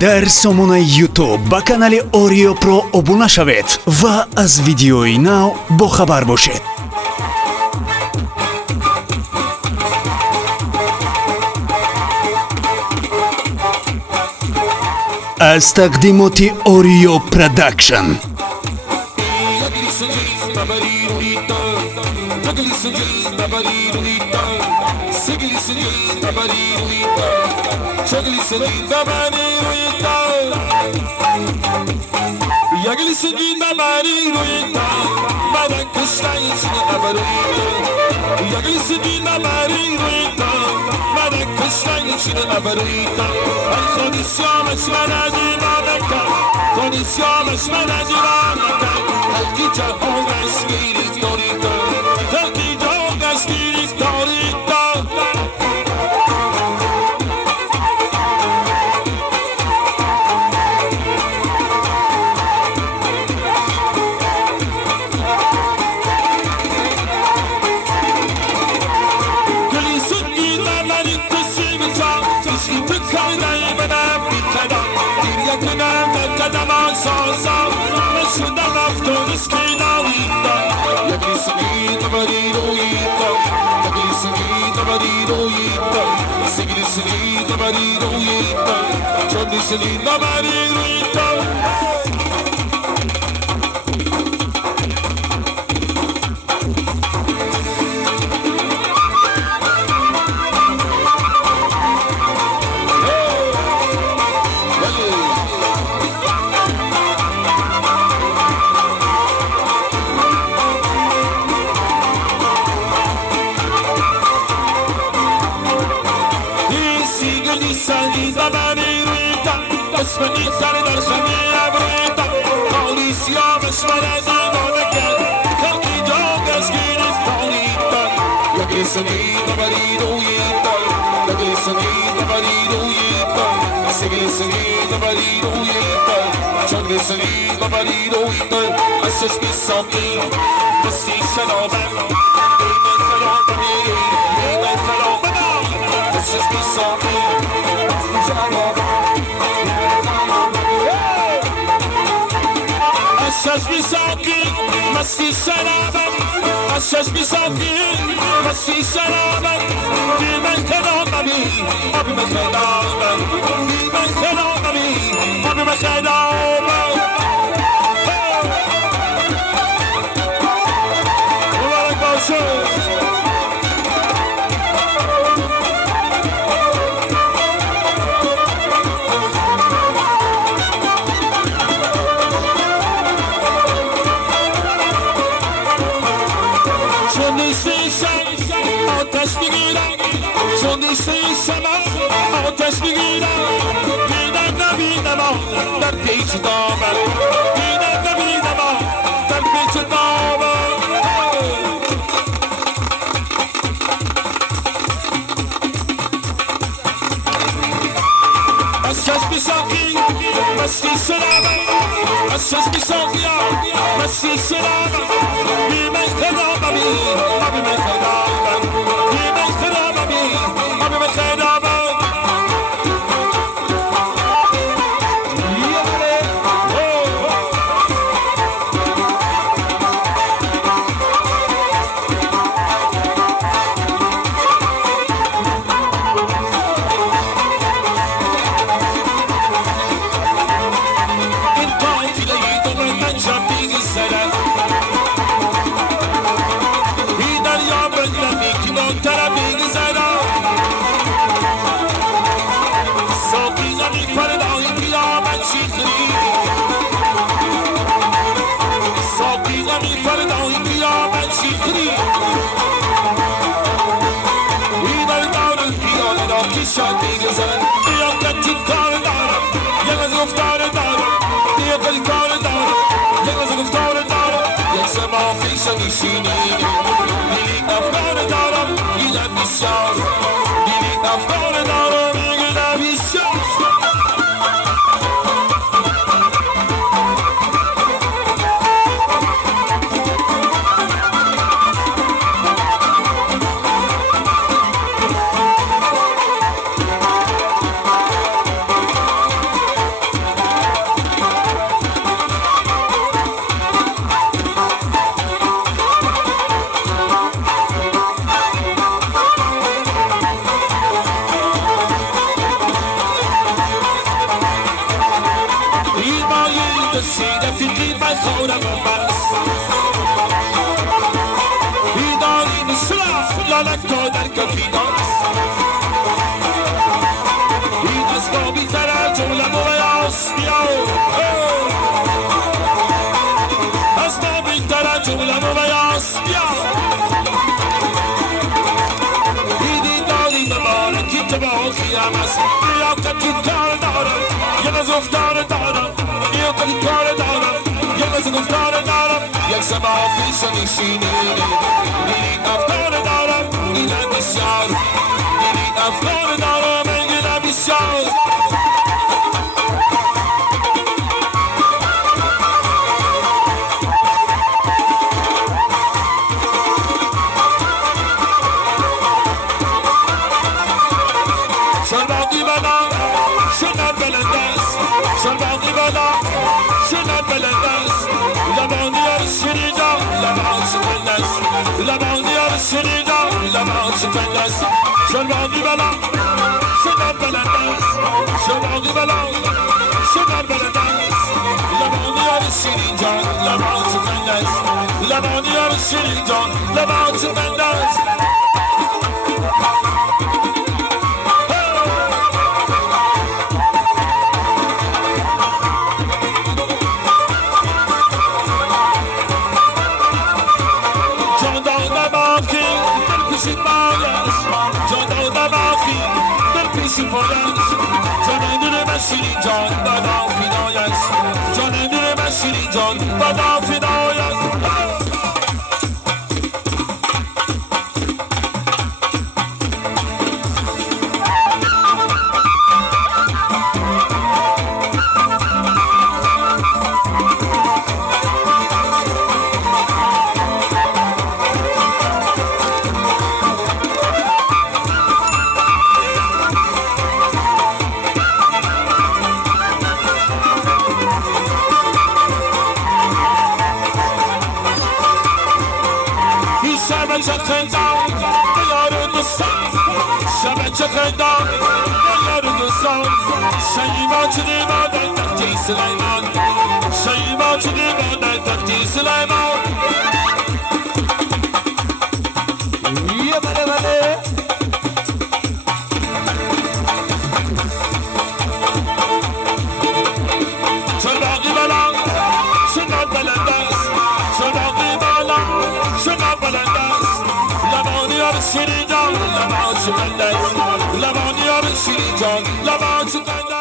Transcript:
дар сомонаи YouTube ба канали Oreo Pro обуна шавед ва аз видеои нав бохабар бошед. аз тақдимоти Oreo Production. سینه فیقی من خورم و بس ایدانی نسلا لالک تو در کفیداست این از ما بیتره جمله مویاست بیاو از ما بیتره جمله مویاست بیاو ایدی داری مبارکی تو با خیام است لیاقتی کار دارم یه نز افتار دارم لیاقتی کار دارم یه نز افتار دارم یک سبا فیش و نشینی این افکار دارم این بسیار این افکار دارم این بسیار شرباقی بلا شنر بلندست شرباقی بلا شنر بلندست لبانیار شنیدا لبان شکندست لبانیار شنیدا لبان شکندست شرباقی بلا شنر بلندست شرباقی بلا شنر بلندست لبانیار شنیدا لبان شکندست لبانیار شنیدا لبان شکندست شیرین جان بدا فدایت جان دل من شیرین جان بدا فدایت شب چخندم یار دوستان شب چخندم یار دوستان شیما چه مادر تختی سلیمان شیما چه مادر تختی سلیمان یه بله بله شرباقی بلا شنر بلندست شرباقی بلا شنر بلندست لبانیار شیرین جان لبان شکندست لبانیار شیرین جان لبان شکندست